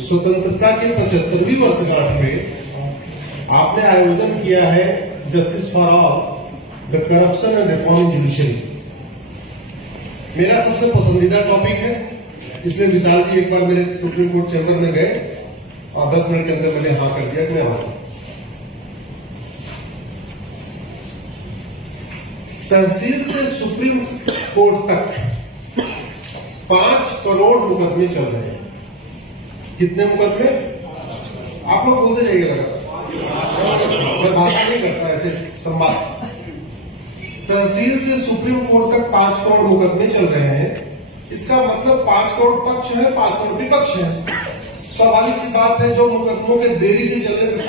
स्वतंत्रता के 75वीं वर्षगांठ में आपने आयोजन किया है justice for all the corruption and reform in judiciary. मेरा सबसे पसंदीदा टॉपिक है, इसलिए विशाल जी एक बार मेरे सुप्रीम कोर्ट चैम्बर में गए और 10 मिनट के अंदर मैंने हाँ कर दिया कि मैं आऊंगा। तहसील से सुप्रीम कोर्ट तक 5 करोड़ मुकदमे चल रहे हैं। कितने मुकदमे? आप लोग बोलते जाइए लगातार, मैं बात नहीं करता ऐसे संवाद। तहसील से सुप्रीम कोर्ट तक 5 करोड़ मुकदमे चल रहे हैं। इसका मतलब 5 करोड़ पक्ष है, 5 करोड़ विपक्ष है। स्वाभाविक सी बात है, जो मुकदमों के देरी से चलने में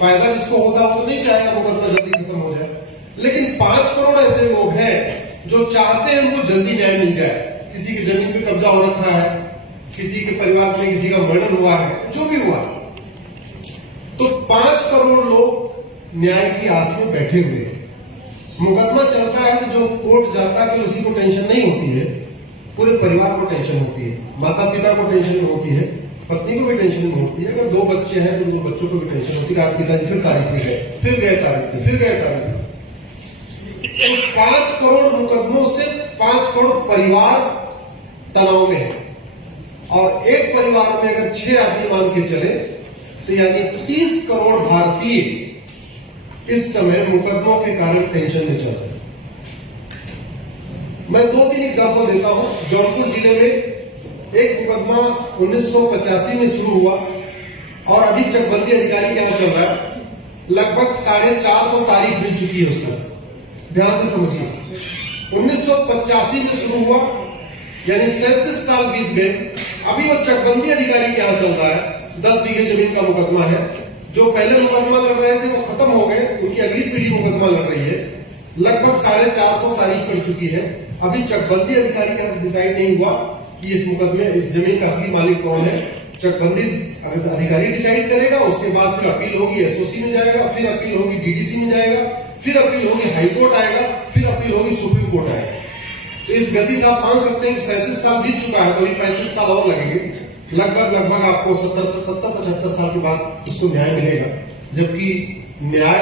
फायदा जिसको होता है वो तो नहीं चाहेगा मुकदमा जल्दी खत्म हो जाए। लेकिन 5 करोड़ ऐसे लोग हैं जो चाहते हैं उनको जल्दी न्याय मिल जाए। किसी की जमीन पे कब्जा हो रखा है, किसी के परिवार में किसी का मर्डर हुआ है, जो भी हुआ, तो 5 करोड़ लोग न्याय की आस में बैठे हुए हैं। मुकदमा चलता है तो जो कोर्ट जाता है उसी को टेंशन नहीं होती है, पूरे परिवार को टेंशन होती है। माता पिता को टेंशन होती है, पत्नी को भी टेंशन होती है। अगर 2 बच्चे हैं तो 2 बच्चों को भी टेंशन होती है। आज पिताजी फिर तारीख में गए, फिर गए तारीख में, फिर गए तारीख में। तो 5 करोड़ मुकदमों से 5 करोड़ परिवार तनाव में है। और एक परिवार में अगर 6 आदमी मान के चले तो यानी 30 करोड़ भारतीय इस समय मुकदमों के कारण टेंशन में चल रहे हैं। मैं 2-3 एग्जाम्पल देता हूं। जौनपुर जिले में एक मुकदमा 1985 में शुरू हुआ और अभी चकबंदी अधिकारी के यहां चल रहा है। लगभग 450 तारीख मिल चुकी है उसमें। ध्यान से समझिए, 1985 में शुरू हुआ यानी 37 साल बीत गए। अभी वो चकबंदी अधिकारी के यहां चल रहा है। 10 बीघे जमीन का मुकदमा है। जो पहले मुकदमा लड़ रहे थे वो खत्म हो गए, उनकी अगली पीढ़ी मुकदमा लड़ रही है। लगभग 450 तारीख कर चुकी है। अभी चकबंदी अधिकारी का डिसाइड नहीं हुआ कि इस मुकदमे इस जमीन का असली मालिक कौन है। चकबंदी अधिकारी डिसाइड करेगा, उसके बाद फिर अपील होगी एसओसी में जाएगा, फिर अपील होगी डीडीसी में जाएगा, फिर अपील होगी हाईकोर्ट आएगा, फिर अपील होगी सुप्रीम कोर्ट आएगा। तो इस गति से आप मान सकते हैं कि 37 साल बीत चुका है, तो 35 साल और लगेंगे। लगभग आपको 70-75 साल के बाद उसको न्याय मिलेगा। जबकि न्याय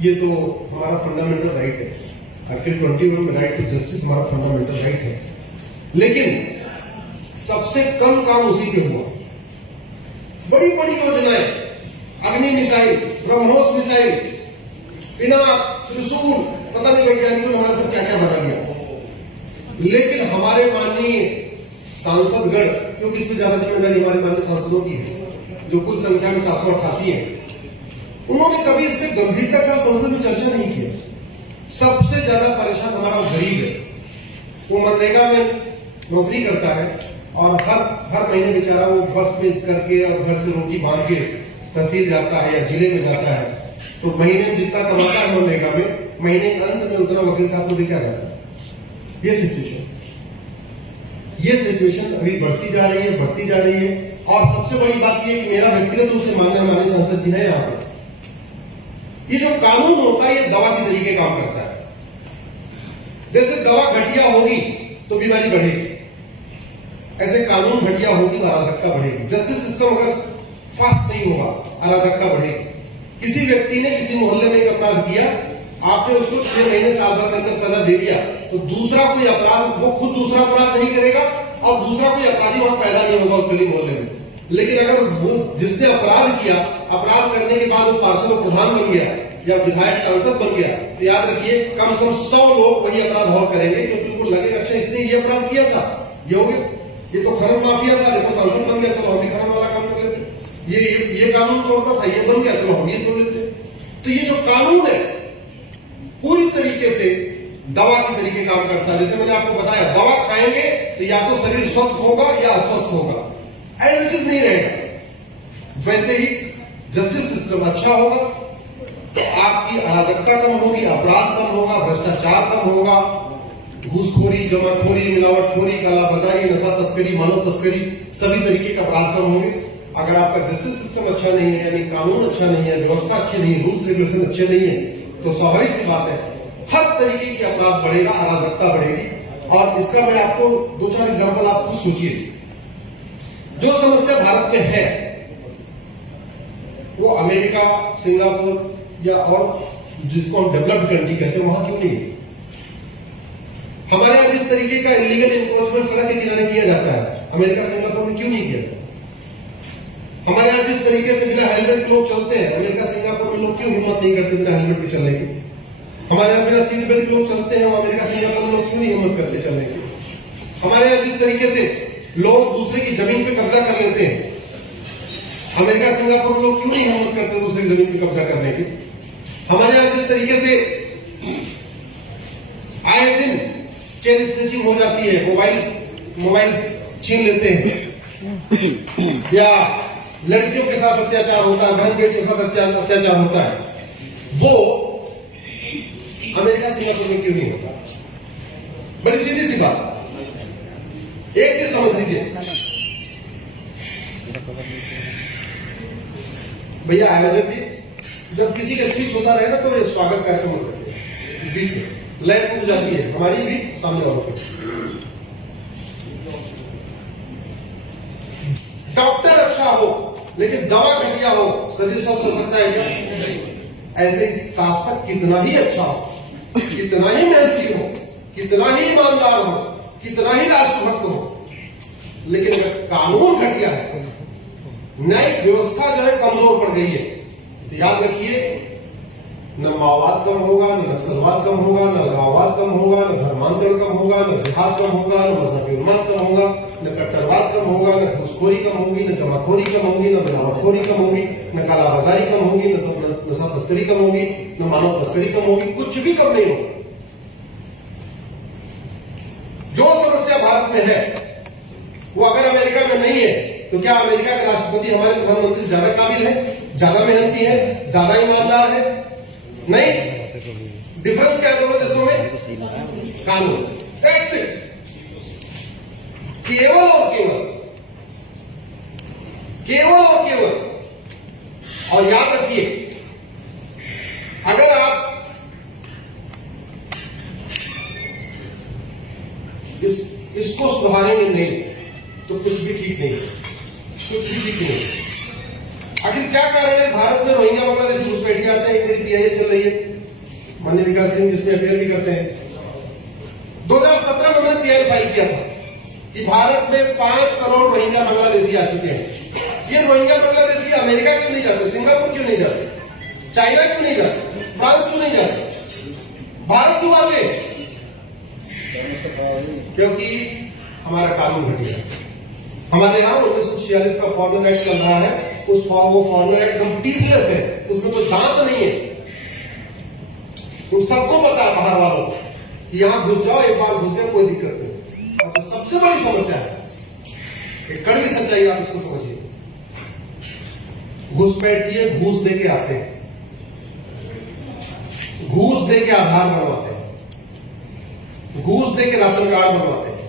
ये तो हमारा फंडामेंटल राइट है। आर्टिकल 21 में राइट टू जस्टिस हमारा फंडामेंटल राइट है। लेकिन सबसे कम काम उसी पे हुआ। बड़ी बड़ी योजनाएं, अग्नि मिसाइल, ब्रह्मोस मिसाइल, पिनाक, त्रिशूल, पता नहीं वैज्ञानिकों ने हमारे सब क्या क्या बना लिया। लेकिन हमारे माननीय सांसदगण, क्योंकि इसमें ज्यादा जिम्मेदारी हमारे माननीय सांसदों की है जो कुल संख्या में 788 है, उन्होंने कभी इस पर गंभीरता से संसद में चर्चा नहीं किया। सबसे ज्यादा परेशान हमारा गरीब है। वो मनरेगा में नौकरी करता है और हर महीने बेचारा वो बस में करके और घर से रोटी बांध के तहसील जाता है या जिले में जाता है। तो महीने में जितना कमाता है मनरेगा में, महीने के अंत में उतना वकील साहब को देखा जाता है। ये सिचुएशन अभी बढ़ती जा रही है। और सबसे बड़ी बात यह कि मेरा व्यक्तिगत रूप से मानना हमारे सांसद जी है यहाँ पे, ये जो कानून होता है ये दवा के तरीके काम करता है। जैसे दवा घटिया होगी तो बीमारी बढ़ेगी, ऐसे कानून घटिया होगी तो अराजकता बढ़ेगी। जस्टिस सिस्टम अगर फास्ट नहीं होगा, अराजकता बढ़ेगी। किसी व्यक्ति ने किसी मोहल्ले में एक अपराध किया, आपने उसको 6 महीने साल भर के अंदर सजा दे दिया, तो दूसरा कोई अपराध, वो खुद दूसरा अपराध नहीं करेगा और दूसरा कोई अपराधी वहां पैदा नहीं होगा उस गली मोहल्ले में। लेकिन अगर वो जिसने अपराध किया, अपराध करने के बाद वो पार्षद और प्रधान बन गया या विधायक सांसद बन गया, तो याद रखिए कम से कम 100 लोग वही अपराध और करेंगे, क्योंकि उनको लगेगा अच्छा इसने ये अपराध किया था, ये हो गया, ये तो खनन माफिया था, देखो सांसद बन गया, चलो हम भी खनन वाला काम कर लेते। ये कानून तोड़ता था, ये बन गया, चलो हम ये तोड़ लेते। तो ये जो कानून है पूरी तरीके से दवा के तरीके काम करता है। जैसे मैंने आपको बताया, दवा खाएंगे तो या तो शरीर स्वस्थ होगा या अस्वस्थ होगा, एज इट इज नहीं रहेगा। वैसे ही जस्टिस सिस्टम अच्छा होगा तो आपकी अराजकता कम होगी, अपराध कम होगा, भ्रष्टाचार कम होगा, घूसखोरी, जमाखोरी, मिलावटखोरी, कालाबाजारी, नशा तस्करी, मानव तस्करी, सभी तरीके के अपराध कम होंगे। अगर आपका जस्टिस सिस्टम अच्छा नहीं है, यानी कानून अच्छा नहीं है, व्यवस्था अच्छी नहीं है, रूल्स रेगुलेशन अच्छे नहीं है, तो स्वाभाविक सी बात है हर तरीके की अपराध बढ़ेगा, अराजकता बढ़ेगी। और इसका मैं आपको 2-4 एग्जाम्पल आप खुद सोचिए। जो समस्या भारत में है वो अमेरिका, सिंगापुर या और जिसको हम डेवलप्ड कंट्री कहते हैं वहां क्यों नहीं है? हमारे यहां जिस तरीके का इलीगल एनक्रोचमेंट सड़क के किनारे किया जाता है, अमेरिका, सिंगापुर में क्यों नहीं किया जाता? हमारे यहां जिस तरीके से बिना हेलमेट के लोग चलते हैं, अमेरिका, सिंगापुर में लोग क्यों हिम्मत नहीं करते बिना हेलमेट के चलने की? हमारे यहाँ बिना सीट बेल्ट लोग चलते हैं, अमेरिका, सिंगापुर में लोग क्यों नहीं हिम्मत करते चलने की? हमारे यहाँ जिस तरीके से लोग दूसरे की जमीन पे कब्जा कर लेते हैं, अमेरिका, सिंगापुर में लोग क्यों नहीं हिम्मत करते दूसरे की जमीन पे कब्जा करने की? हमारे यहाँ जिस तरीके से आए दिन चेन स्नैचिंग हो जाती है, मोबाइल छीन लेते हैं, या लड़कियों के साथ अत्याचार होता है, बहन बेटियों के साथ अत्याचार होता है, वो अमेरिका, सिंगापुर में क्यों नहीं होता? बड़ी सीधी सी बात, एक चीज समझ लीजिए भैया, आयोजक जी जब किसी का स्पीच होता रहे ना तो ये स्वागत कार्यक्रम करते हैं, इस बीच में लय टूट जाती है हमारी भी, सामने वालों की। डॉक्टर अच्छा हो लेकिन दवा घटिया हो, शरीर स्वस्थ हो सकता है क्या? ऐसे ही शासक कितना ही अच्छा हो, कितना ही मेहनती हो, कितना ही ईमानदार हो, कितना ही राष्ट्रभक्त हो, लेकिन अगर कानून घटिया है, न्यायिक व्यवस्था जो है कमजोर पड़ गई है, तो याद रखिए न माओवाद कम होगा, न नक्सलवाद कम होगा, न अलगाववाद कम होगा, न धर्मांतरण कम होगा, न जिहाद कम होगा, न मजहबी उन्माद कम होगा, न कट्टरवाद कम होगा, न घूसखोरी कम होगी, न जमाखोरी कम होगी, न मिलावटखोरी कम होगी, न कालाबाजारी कम होगी, न नशा तस्करी कम होगी, न मानव तस्करी कम होगी, कुछ भी कम नहीं होगा। जो समस्या भारत में है वो अगर अमेरिका में नहीं है तो क्या अमेरिका के राष्ट्रपति हमारे प्रधानमंत्री से ज्यादा काबिल है, ज्यादा मेहनती है, ज्यादा ईमानदार है? नहीं। डिफरेंस क्या है दोनों देशों में? कानून। That's it. केवल और केवल और याद रखिए, अगर आप इसको सुधारेंगे नहीं तो कुछ भी ठीक नहीं, कुछ भी ठीक नहीं। आखिर क्या कारण है भारत में रोहिंग्या बांग्लादेशी घुसपैठिए आते हैं? मेरी पीआईए चल रही है, माननीय विकास सिंह जिसमें अफेयर भी करते हैं। 2017 में मैंने पीआईएल फाइल किया था कि भारत में 5 करोड़ रोहिंग्या बांग्लादेशी आ चुके हैं। ये रोहिंग्या बांग्लादेशी अमेरिका क्यों नहीं जाते, सिंगापुर क्यों नहीं जाते, चाइना क्यों नहीं जाते, फ्रांस क्यों नहीं जाते, भारत क्यों आते? क्योंकि हमारा कानून घटिया। हमारे यहां 1946 का फॉरेनर एक्ट चल रहा है, वो फॉरेनर एक्ट एकदम टीचलेस है, उसमें कोई दांत नहीं है। तुम सबको पता है बाहर वालों कि यहां घुस जाओ, एक बार घुस गए कोई दिक्कत नहीं। और तो सबसे बड़ी समस्या है, एक कड़वी सच्चाई आप इसको समझिए, घुसपैठिए घूस दे के आते हैं, घूस दे के आधार बनवाते हैं, घूस दे के राशन कार्ड बनवाते हैं,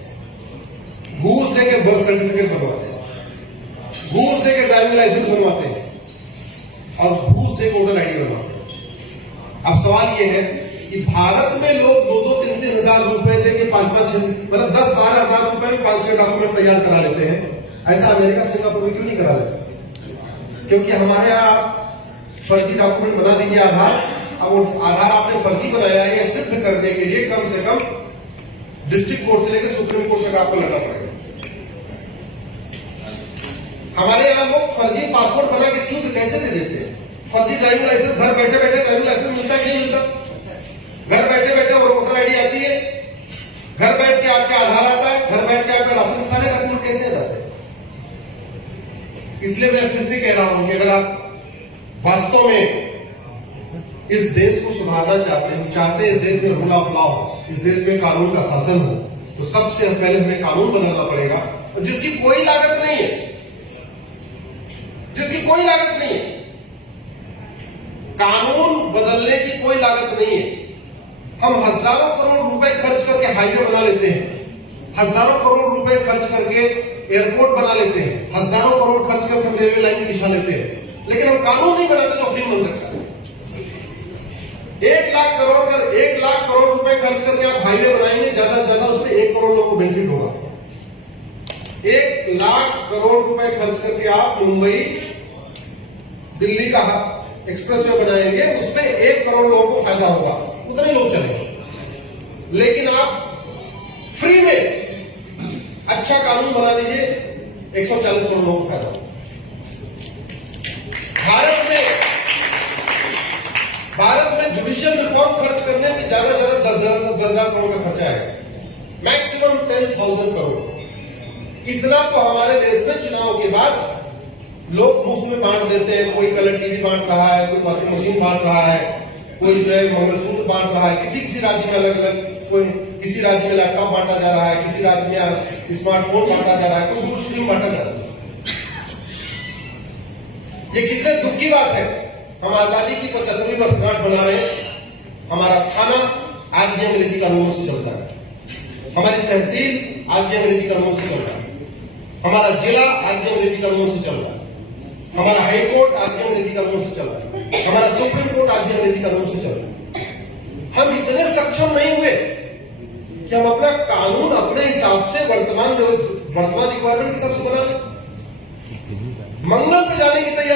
घूस दे के बर्थ सर्टिफिकेट बनवाते हैं, घूस दे के ड्राइविंग लाइसेंस बनवाते हैं, और घूस दे के वोटर आईडी बनवाते हैं। अब सवाल यह है कि भारत में लोग 2-3 हजार रुपए दे के 5-5 मतलब 10-12 हजार रुपए में 5-6 डॉक्यूमेंट तैयार करा लेते हैं। ऐसा अमेरिका, सिंगापुर में क्यों नहीं करा लेते? क्योंकि हमारे यहाँ फर्जी डॉक्यूमेंट बना दीजिए आधार। अब वो आधार आपने फर्जी बनाया है यह सिद्ध करने के लिए कम से कम डिस्ट्रिक्ट कोर्ट से लेकर सुप्रीम कोर्ट तक आपको लड़ना पड़ेगा। हमारे यहाँ लोग फर्जी पासपोर्ट बना के क्यों कैसे दे देते हैं? फर्जी ड्राइविंग लाइसेंस, घर बैठे बैठे ड्राइविंग लाइसेंस मिलता है, नहीं मिलता? घर बैठे बैठे और वोटर आईडी आती है, घर बैठ के आपके आधार आता है, घर बैठ के आपका राशन, सारे डॉक्यूमेंट कैसे जाते हैं? इसलिए मैं फिर से कह रहा हूं कि अगर आप वास्तव में इस देश को सुधारना चाहते हैं इस देश में रूल ऑफ लॉ हो, इस देश में कानून का शासन हो, तो सबसे पहले हमें कानून बदलना पड़ेगा, और जिसकी कोई लागत नहीं है, जिसकी कोई लागत नहीं है। कानून बदलने की कोई लागत नहीं है। हम हजारों करोड़ रुपए खर्च करके हाईवे बना लेते हैं, हजारों करोड़ रुपए खर्च करके एयरपोर्ट बना लेते हैं, हजारों करोड़ खर्च करके हम रेलवे लाइन बिछा लेते हैं, लेकिन हम कानून नहीं बनाते तो फ्री बन सकता है। 1 लाख करोड़ रुपए खर्च करके आप हाईवे बनाएंगे, ज्यादा से ज्यादा उसमें 1 करोड़ लोगों को बेनिफिट होगा। 1 लाख करोड़ रुपए खर्च करके आप मुंबई दिल्ली का एक्सप्रेसवे बनाएंगे, उसपे 1 करोड़ लोगों को फायदा होगा, उतने लोग चलेंगे। लेकिन आप फ्री में अच्छा कानून बना दीजिए, 140 करोड़ लोगों को फायदा होगा। भारत में जुडिशियल रिफॉर्म खर्च करने में ज्यादा 10,000 करोड़ का खर्चा है, मैक्सिमम 10,000 करोड़। इतना तो हमारे देश में चुनाव के बाद लोग मुफ्त में बांट देते हैं। कोई कलर टीवी बांट रहा है, कोई वॉशिंग मशीन बांट रहा है, कोई जो है मंगलसूत्र बांट रहा है। किसी राज्य में अलग अलग, कोई किसी राज्य में लैपटॉप बांटा जा रहा है, किसी राज्य में स्मार्टफोन बांटा जा रहा है, कोई गुड्स फ्री बांटा जा रहा है। ये कितने दुख की बात है। हम आजादी की 75वीं वर्षगांठ बना रहे हैं, हमारा थाना आज भी अंग्रेजी कानूनों से चलता है, हमारी तहसील आज भी अंग्रेजी कानूनों से चल रहा है, हमारा जिला आज भी अंग्रेजी कानूनों से चल रहा है, हमारा हाई कोर्ट आज भी अंग्रेजी कानूनों से चल रहा है, हमारा सुप्रीम कोर्ट आज भी अंग्रेजी कानूनों से चल रहा है। हम इतने सक्षम नहीं हुए कि हम अपना कानून अपने हिसाब से वर्तमान रिक्वायरमेंट के हिसाब से बना लें। मंगल पे जाने की तैयारी